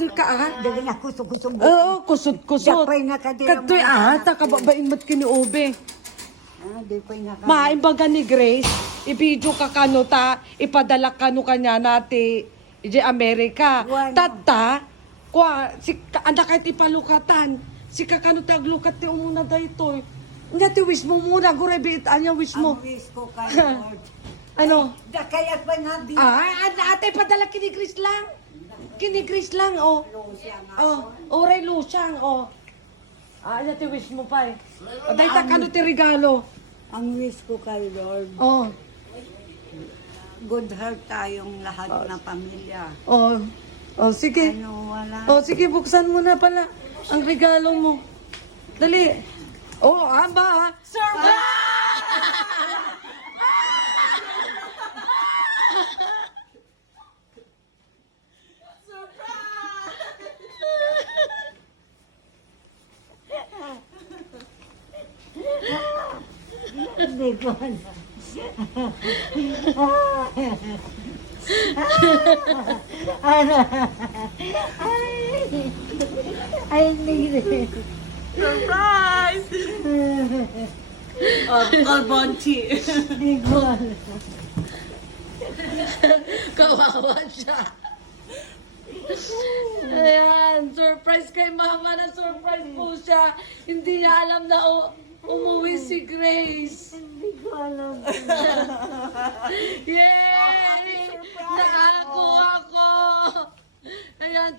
Katoy ka Dali na kusog-kusog. Oo, kusot-kusot. Dapay na ka din. Katoy takababain mo't kiniube. Di pa na ka. Maimbaga ni Grace, ibidyo ka kano ta, ipadala kano kanya nati, ije Amerika. Wano? Tata, kwa, si anak kahit ipalukatan, si kakano taglukat ti umuna daytoy. Nga ti wish mo muna, gurebi anya wish mo. Ang wish ko kay Lord. Ano? Kaya pa na di. Ate, padala kini Grace lang. Kini Grace lang, oh. Oray lusyang, oh. Ano ti wish mo pa eh. Dahil kano ti regalo. Ang wish ko kay Lord. Oh. Good heart tayong lahat na pamilya. Oh. Oh, sige. Ano, wala. Oh, sige, buksan mo na pala ang regalo mo. Dali. Oh, aba. Surprise! Hindi ko alam. Ano? Ay, hindi. Surprise! Albonchi. Hindi ko alam. Kawawa siya. Ayan, surprise kay mama na surprise po siya. Hindi niya alam na umuwi si Grace. Hindi ko alam. Yay! Nakakuha ko! Ayan,